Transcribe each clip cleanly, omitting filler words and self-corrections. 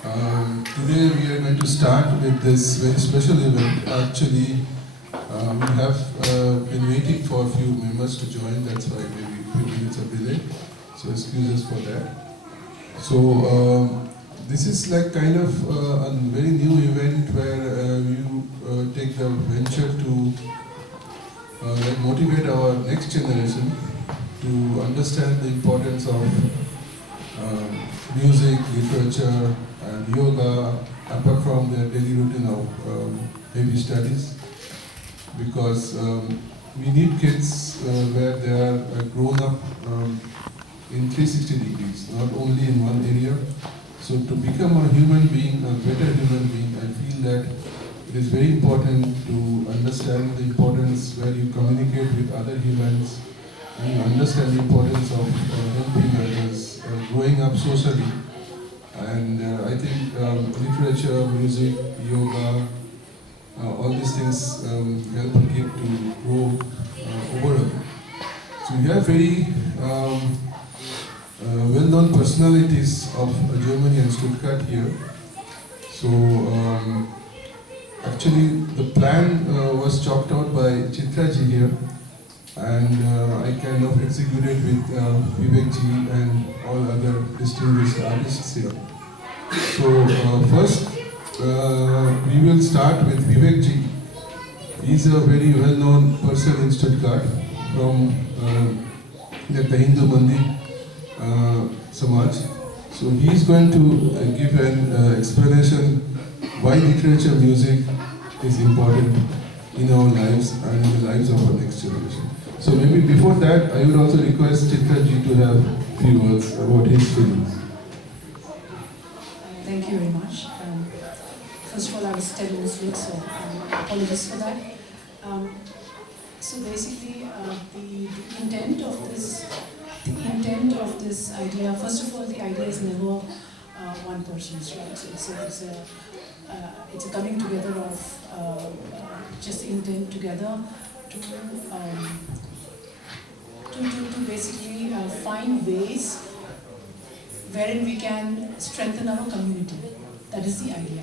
Today we are going to start with this very special event. Actually, we have been waiting for a few members to join. That's why maybe a few minutes of delay. So excuse us for that. So this is like kind of a very new event where you take the venture to like motivate our next generation to understand the importance of music, literature, and yoga, apart from their daily routine of heavy studies, because we need kids where they are grown up in 360 degrees, not only in one area. So to become a human being, a better human being, I feel that it is very important to understand the importance where you communicate with other humans and you understand the importance of helping others, growing up socially. And I think literature, music, yoga, all these things help a kid to grow overall. So we have very well-known personalities of Germany and Stuttgart here. So actually the plan was chalked out by Chitra ji here, and I kind of executed with Vivek ji and all other distinguished artists here. So first we will start with Vivek ji. He's a very well-known person in Stuttgart from the Hindu Mandir Samaj. So he's going to give an explanation why literature, music is important in our lives and in the lives of our next generation. So maybe before that, I would also request Chitra ji to have a few words about his feelings. Thank you very much. First of all, I was 10 minutes late, so apologies for that. So basically, the intent of this idea. First of all, the idea is never one person's, right? So it's a coming together of just intent together to basically find ways wherein we can strengthen our community. That is the idea,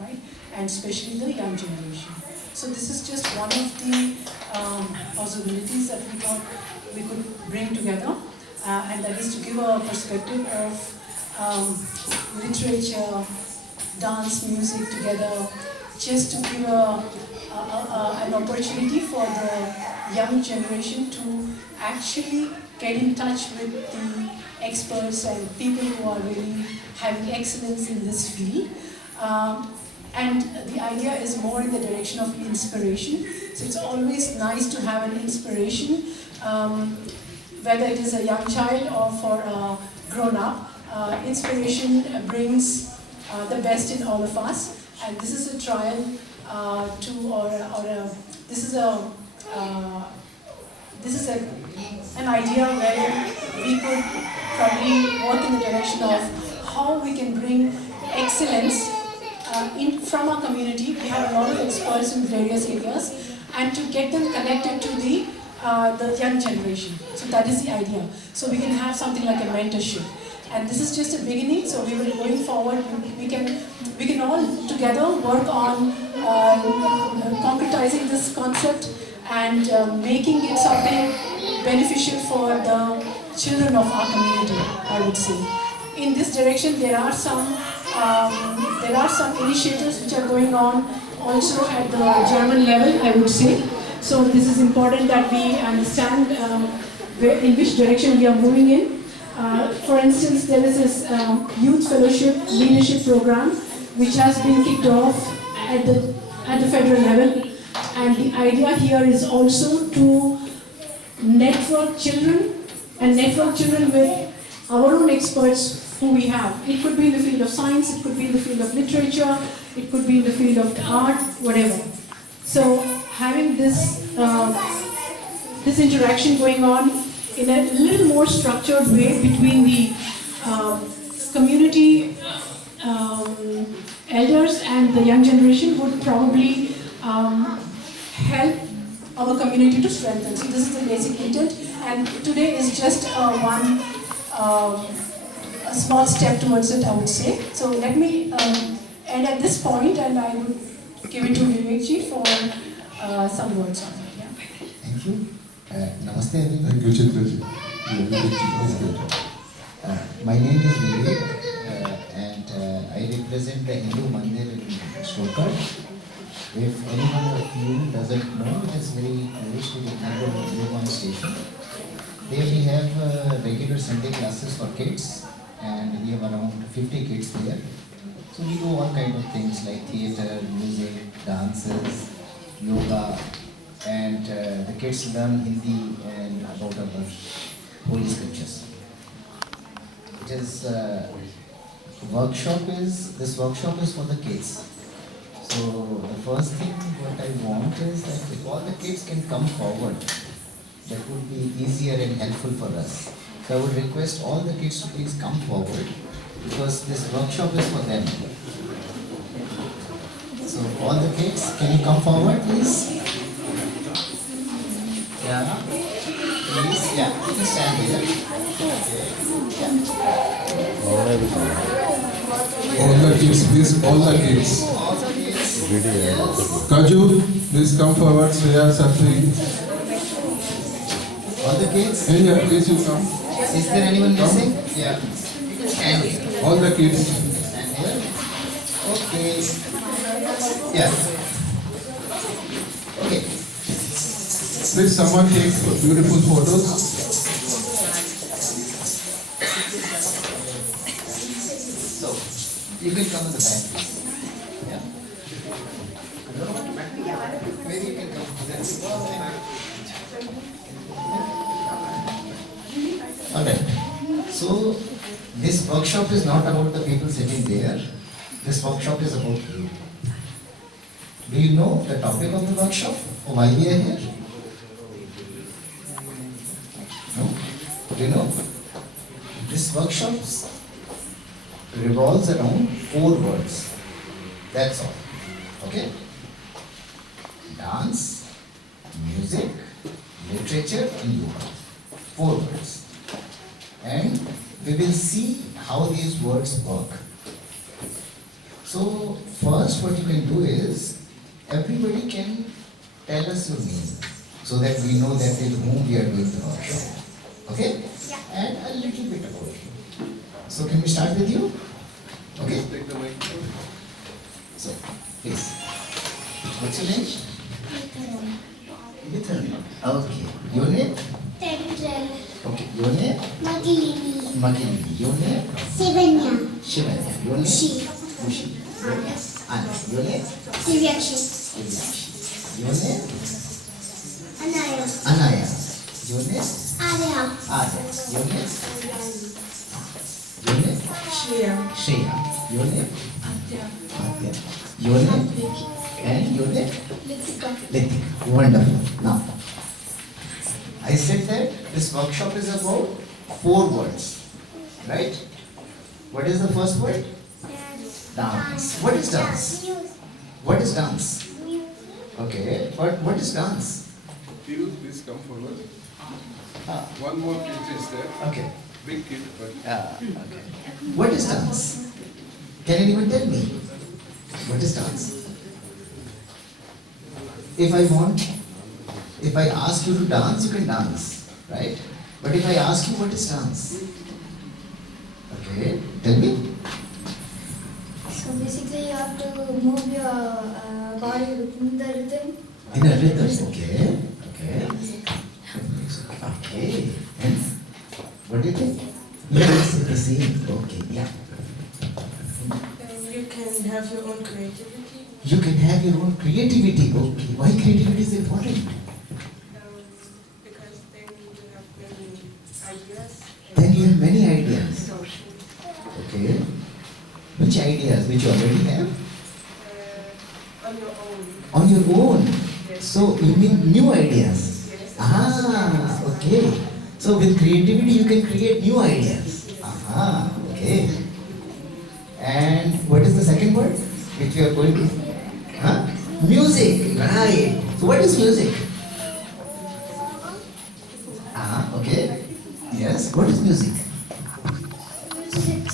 right? And especially the young generation. So this is just one of the possibilities that we thought we could bring together, and that is to give a perspective of literature, dance, music together, just to give an opportunity for the young generation to actually get in touch with the experts and people who are really having excellence in this field. And the idea is more in the direction of inspiration. So it's always nice to have an inspiration, whether it is a young child or for a grown-up. Inspiration brings the best in all of us, and this is a trial this is an idea where we could probably work in the direction of how we can bring excellence from our community. We have a lot of experts in various areas, and to get them connected to the young generation. So that is the idea. So we can have something like a mentorship. And this is just a beginning, so we will going forward, we can all together work on concretizing this concept and making it something beneficial for the children of our community, I would say. In this direction, there are some initiatives which are going on also at the German level, I would say. So this is important that we understand in which direction we are moving in. For instance, there is this Youth Fellowship Leadership Program which has been kicked off at the federal level, and the idea here is also to network children with our own experts who we have. It could be in the field of science, it could be in the field of literature, it could be in the field of art, whatever. So having this interaction going on in a little more structured way between the community elders and the young generation would probably help our community to strengthen. So this is the basic intent, and today is just one a small step towards it, I would say. So let me end at this point, and I would give it to Vivekji for some words on it. Yeah. Thank you. Namaste everyone. Thank you, Chitraji. Yeah, Vivekji, please go. My name is Vivek and I represent the Hindu Mandir in Shokar. If anyone of you doesn't know, it is very close to the Newborn station. There we have regular Sunday classes for kids and we have around 50 kids there. So we do all kind of things like theatre, music, dances, yoga, and the kids learn Hindi and about our holy scriptures. It is this workshop is for the kids. So the first thing what I want is that if all the kids can come forward, that would be easier and helpful for us. So I would request all the kids to please come forward because this workshop is for them. So all the kids, can you come forward please? Yeah. Please, yeah, you can stand here. Okay. All the kids, please, all the kids. All the kids. Kaju, please come forward. Shreya, Satri. All the kids. Enya, please you come. Is there anyone missing? Yeah. You can stand here. All the kids. Stand here. Okay. Yeah. Okay. Please someone take beautiful photos. So, you can come in the back, please. Yeah. Maybe you can come Alright. So, this workshop is not about the people sitting there. This workshop is about you. Do you know the topic of the workshop? Or why we are here? No? Do you know? This workshop revolves around 4 words. That's all. Okay? Dance, music, literature, and yoga. 4 words. And we will see how these words work. So, first what you can do is, everybody can tell us your name so that we know that with whom we are doing the workshop. Okay? Yeah. And a little bit about you. So, can we start with you? Okay? Take the mic. So, please. What's your name? Mithun. Okay. Your name? Tendril, Okay. Your name? Magilini, Magini. Your name? Sivanya, Shivanya. Your name? Ushi, Ushi. Your name? Anna. Your name? Divyakshu, Divyashi. Your name? Anaya, Anaya. Your name? Arya, Arya. Your name? Your name? Shreya. Shreya. Your name? Adya. Adya. Your name? And your name? Litika, Litika. Wonderful. Now, I said that this workshop is about 4 words. Right? What is the first word? Dance. What is dance? What is dance? Okay, but what is dance? Tiru, please come forward. Ah, One more kid is there. okay. Big kid, but Okay. What is dance? Can anyone tell me? What is dance? If I ask you to dance, you can dance, right? But if I ask you what is dance? Okay, tell me. So basically you have to move your body within the rhythm. In a rhythm, okay, okay. Okay, and what do you think? Yes, it's the same, okay, yeah. You can have your own creativity. You can have your own creativity, okay. Why creativity is important? Because then you have many ideas. Then you have many ideas. Okay. Which ideas? Which you already have? On your own. On your own. Yes. So you mean new ideas? Yes. Ah, okay. So with creativity you can create new ideas. Aha, okay. And what is the second word which you are going to? Huh? Music, right. So what is music? Ah, okay. Yes. What is music? Music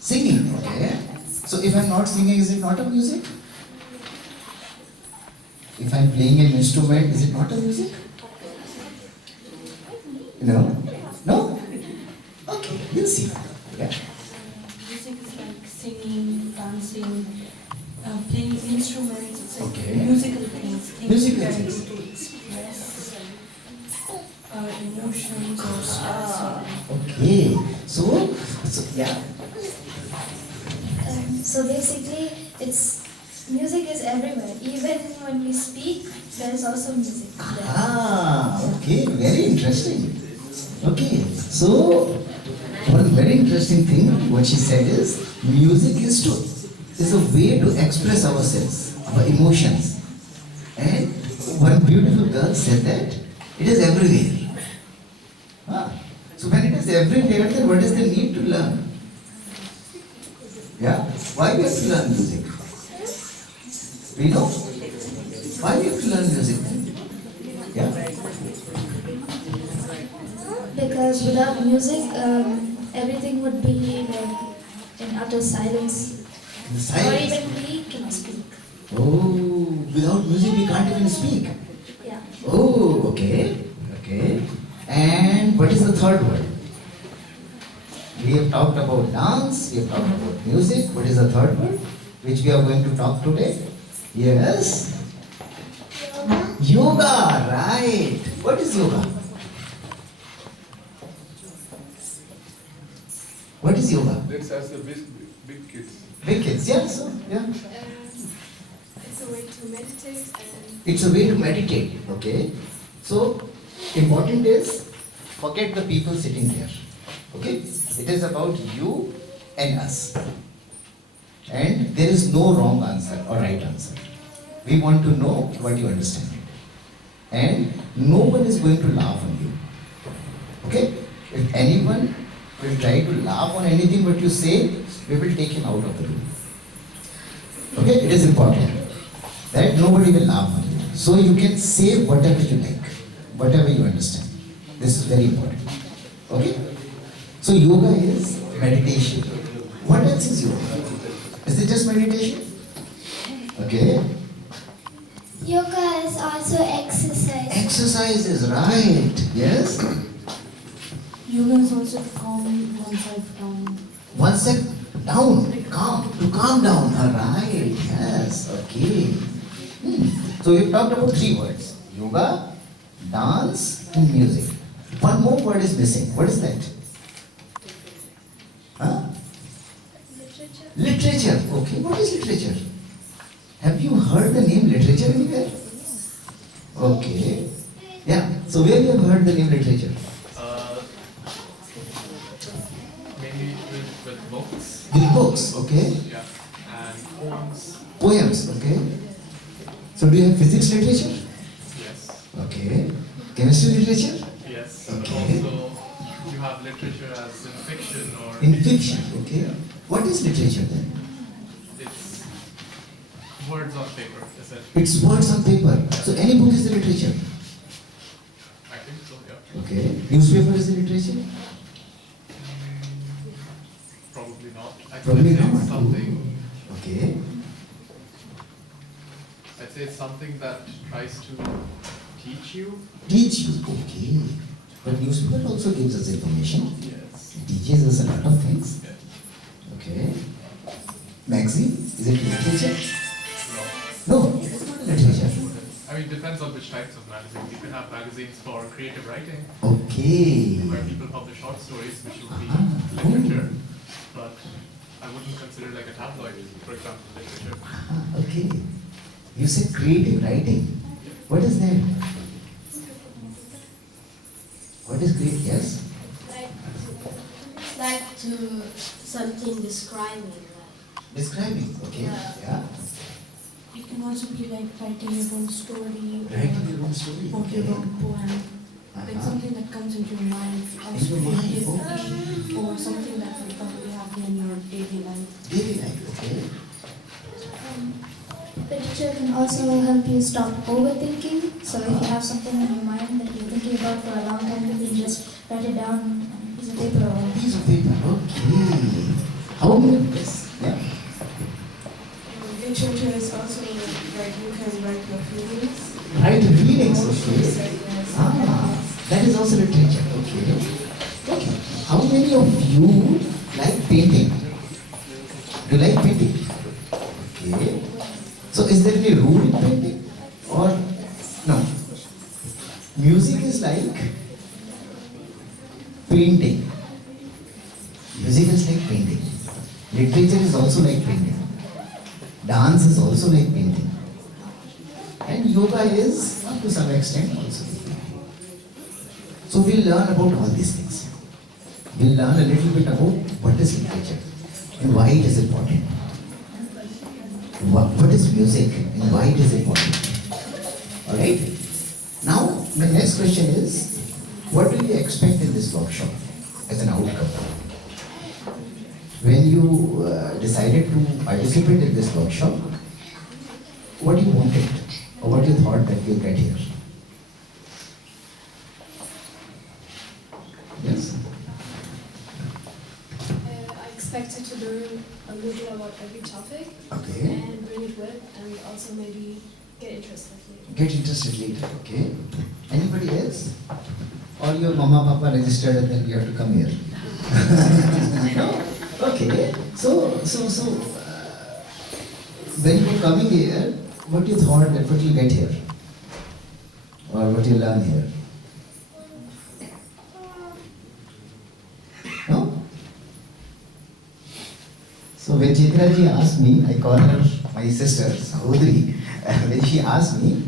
Singing, okay. So if I'm not singing, is it not a music? If I'm playing an instrument, is it not a music? No? No? Okay, we'll see. Yeah. Music is like singing, dancing, playing instruments. It's like Okay. musical things. Musical that things. to express emotions or stress. Okay. So yeah. So basically, it's music is everywhere. Even when we speak, there is also music there. Ah, okay, very interesting. Okay, so one very interesting thing what she said is music is a way to express ourselves, our emotions. And one beautiful girl said that it is everywhere. Ah, so when it is everywhere, then what is the need to learn? Yeah, why we have to learn music? We know why we have to learn music then? Yeah. Because without music, everything would be like in utter silence. The Or silence. even we can speak. Oh, without music we can't even speak. Yeah. Oh, okay, okay. And what is the third word? We have talked about dance, we have talked about music. What is the third word which we are going to talk today? Yes? Yoga, right. What is yoga? What is yoga? Let's ask the big kids. Big kids, yeah, so, yeah. It's a way to meditate and It's a way to meditate, okay? So, important is, forget the people sitting there, okay? It is about you and us. And there is no wrong answer or right answer. We want to know what you understand. And no one is going to laugh on you, okay? If anyone will try to laugh on anything what you say, we will take him out of the room. Okay, it is important that nobody will laugh on you. So you can say whatever you like, whatever you understand. This is very important. Okay? So yoga is meditation. What else is yoga? Is it just meditation? Okay. Yoga is also exercise. Exercise is right. Yes. Yoga is also to calm oneself down. One step down, calm, to calm down. All right. Yes. Okay. So we've talked about three words: yoga, dance, and music. One more word is missing. What is that? Huh? Literature. Literature. Okay. What is literature? Have you heard the name literature anywhere? Okay. Yeah. So where you have heard the name literature? Mainly with books, With books. Okay. yeah, and poems, Poems. Okay. So do you have physics literature? yes, Okay. Chemistry literature? yes. Okay. But also, you have literature as in fiction or In fiction. Okay. What is literature then? it's words on paper, is it? It's words on paper. So any book is the literature. I think so, yeah. Okay. Newspaper is the literature? Probably not. Probably I'd say not. it's something. Okay. I'd say it's something that tries to teach you. Teach you. Okay. But newspaper also gives us information. Yes. It teaches us a lot of things. Yeah. Okay. Magazine? Is it literature? No. No, it is not literature. I mean, it depends on which types of magazines. You can have magazines for creative writing, Okay. where people publish short stories, which would be Ah. literature. But I wouldn't consider like a tabloid, for example, literature. Ah, okay. You said creative writing. What is that? What is creative? Yes? Like to something describing. Describing. Okay. Yeah. It can also be like writing your own story, Writing your own story. or your Okay. own poem. Like Uh-huh. something that comes into your mind, In your mind, creativity, or something that will probably happen in your daily life. Daily life. Okay. Literature can also help you stop overthinking. So if you have something on your mind that you're thinking about for a long time, you can just write it down on a piece of paper or Piece of paper. Okay. How many? Yes. Yeah. In children is also like you can write your feelings. Write readings. Okay. Yes. That is also literature. Okay. Okay. How many of you like painting? Do you like painting? Okay. So is there any rule in painting? Or no? Music is like painting. Music is like painting. Literature is also like painting. Dance is also like painting. And yoga is up to some extent also. So we'll learn about all these things. We'll learn a little bit about what is literature and why it is important. What is music and why it is important. Alright? Now, the next question is, what do you expect in this workshop as an outcome? When you decided to participate in this workshop, what you wanted or what you thought that you'll get here? Yes? I expected to learn a little about every topic Okay. and bring it with, and also maybe get interested later. Get interested later, okay? Anybody else? Or your mama papa registered and then you have to come here? No? Okay. So, when you're coming here, what you thought that what you get here? Or what you learn here? No? So when Chitra ji asked me, I call her my sister, Sahodri, when she asked me,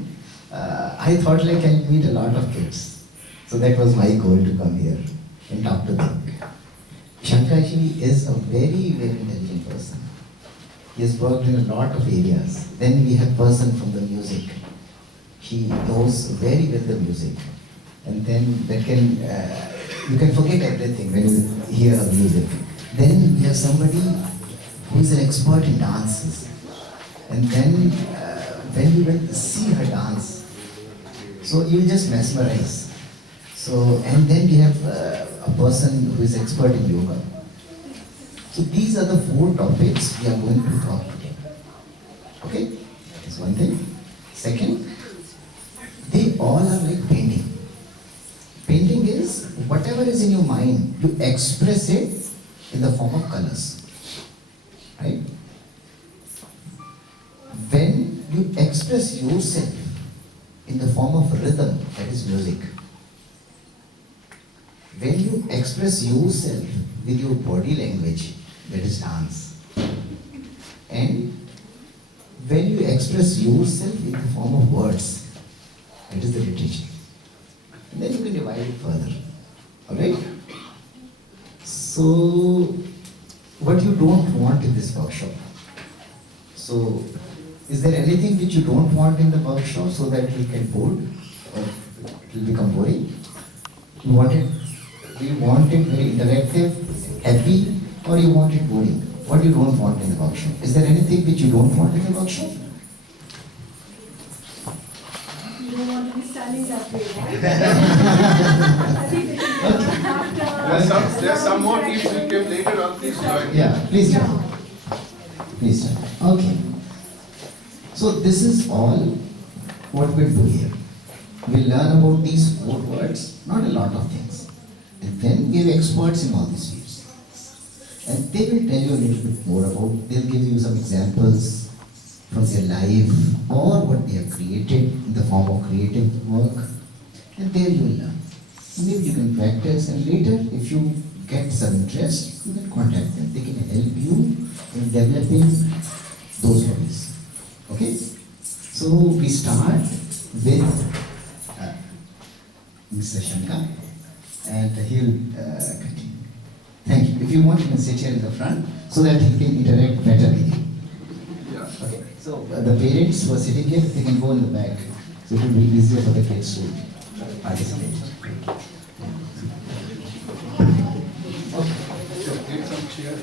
I thought like I'll meet a lot of kids. So that was my goal to come here and talk to them. Shankaji is a very, very intelligent person. He has worked in a lot of areas. Then we have person from the music. He knows very well the music. And then that can, you can forget everything when you hear her music. Then we have somebody who is an expert in dances. And then when you will see her dance, so you will just mesmerize. So, and then we have a person who is expert in yoga. So these are the 4 topics we are going to talk today. Okay? That's one thing. Second, they all are like painting. Painting is whatever is in your mind, you express it in the form of colors. Right? When you express yourself in the form of rhythm, that is music. When you express yourself with your body language, that is dance. And when you express yourself in the form of words, that is the literature. And then you can divide it further. Alright? So, what you don't want in this workshop? So, is there anything which you don't want in the workshop so that it will get bored or it will become boring? Do you want it very interactive, happy, or you want it boring? What you don't want in the workshop? Is there anything which you don't want in the workshop? You don't want to be standing that way, right? I think after... There are some more teams who came later on. Please join. Yeah, please join. Please join. Okay. So this is all what we'll do here. We'll learn about these 4 words, not a lot of things. And then we have experts in all these fields. And they will tell you a little bit more about, they'll give you some examples from their life or what they have created in the form of creative work. And there you will learn. Maybe you can practice, and later if you get some interest, you can contact them. They can help you in developing those hobbies. Okay? So we start with Mr. Shankar, and he'll continue. Thank you. If you want, you can sit here in the front so that he can interact better with you. Yeah. Okay. So the parents who are sitting here, they can go in the back. So it will be easier for the kids to participate. Okay. So, take some chair.